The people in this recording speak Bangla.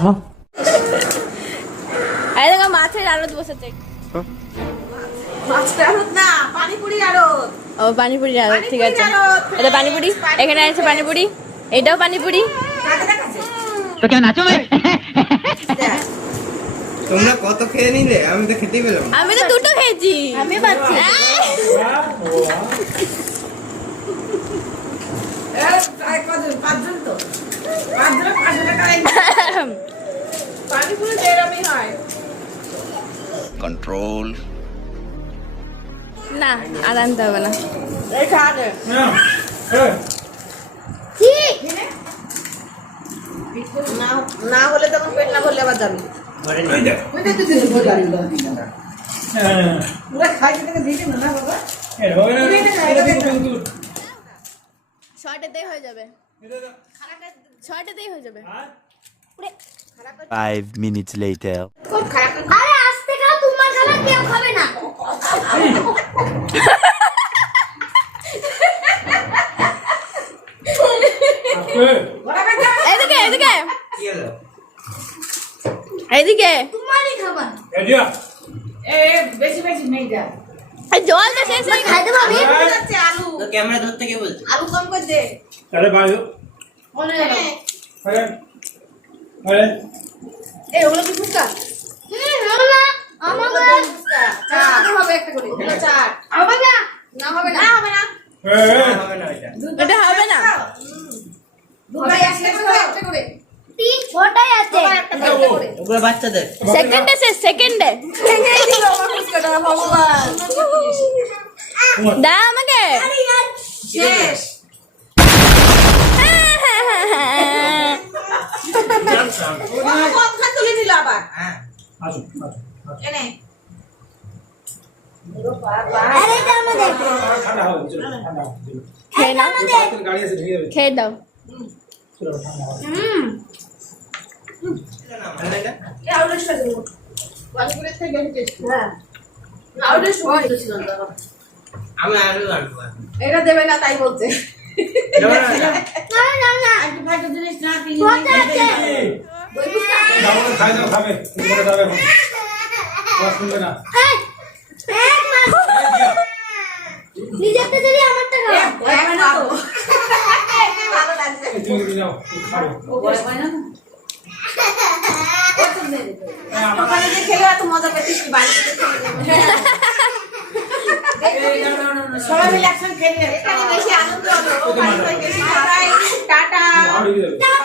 अच्छा এই দেখো মাছের আড়ত বসেছে। মাছের আড়ত না, পানিপুরি আড়ত। ও পানিপুরি আড়ত, ঠিক আছে। এটা পানিপুরি, এখানে আছে পানিপুরি, এটাও পানিপুরি। তো কেন নাচো মে? তোমরা কত খেয়ে নিলে? আমি তো খেতেই পেলাম না। আমি তো দুটো খেয়েছি। আমি পাচ্ছি। পাঁচজন তো, পাঁচজনে খাই। পানিপুরি যেরকমই হয়। कंट्रोल না আর আনতে হবে না। এই খাবে। না হলে তখন পেট না ভরলে আবার যাবি। ছয়টাতেই হয়ে যাবে, ছয়টাতেই হয়ে যাবে। 5 minutes later খুব খারাপ। আরে আস্তে খাও, তোমার খাবার কেউ খাবে না। এদিকে এদিকে কি হলো? এদিকে, তোমারই খাবার। বেশি বেশি নেই যা। এই জলটা শেষ হয়ে গেছে। খাইতে পারবি? আলু তো ক্যামেরা ধরতে কে বলছে? আলু কম করে দে। अरे भाई মনে গেল। अरे अरे এই ওগুলো কি ফুচকা? নাও না, আমাকে ফুচকা। চাট হবে একটা করে। এগুলো চাট। হবে না। না হবে না। হবে না। হবে না এটা। এটা হবে না। দুটাই একটা করে একটা করে। তিন ছটাই আছে। একটা করে। ওগুলো বাচ্চাদের। সেকেন্ডে শেষ, সেকেন্ডে। ভেঙেই দিল আমার ফুচকাটা, ভগবান। দাও আমাকে। শেষ। কথা তুলে দিল আবার। হ্যাঁ। आसो এনে। আরে এটা আমাদের। ठंडा हो चलो ठंडा हो चलो খেয়ে নাও, गाड़ी से ढेर খেয়ে দাও। चलो ठंडा हो এই আউলের সাথে দেবো। পানিপুরির থেকে বেশি টেস্টি। হ্যাঁ। আউলের সময় ছিল না। আমি আরো আনবো। এটা দেবে না তাই বলছে। না না না। একটু ফাটা জিনিস না ছটা আছে। जाओ खाए ना खावे तुम्हारे जावे बस सुनবে না এই, এক মাস। নিজেরটা যদি আমারটা খাও। ভালো লাগছে। তুমি যাও খাও ওখানে যে খেলে এত মজা পেতিস কি বাড়িতে সবাই মিলে একসঙ্গে খেলে এখানে বেশি আনন্দ হলো বাড়িতে বেশি খাওয়াই টাটা আর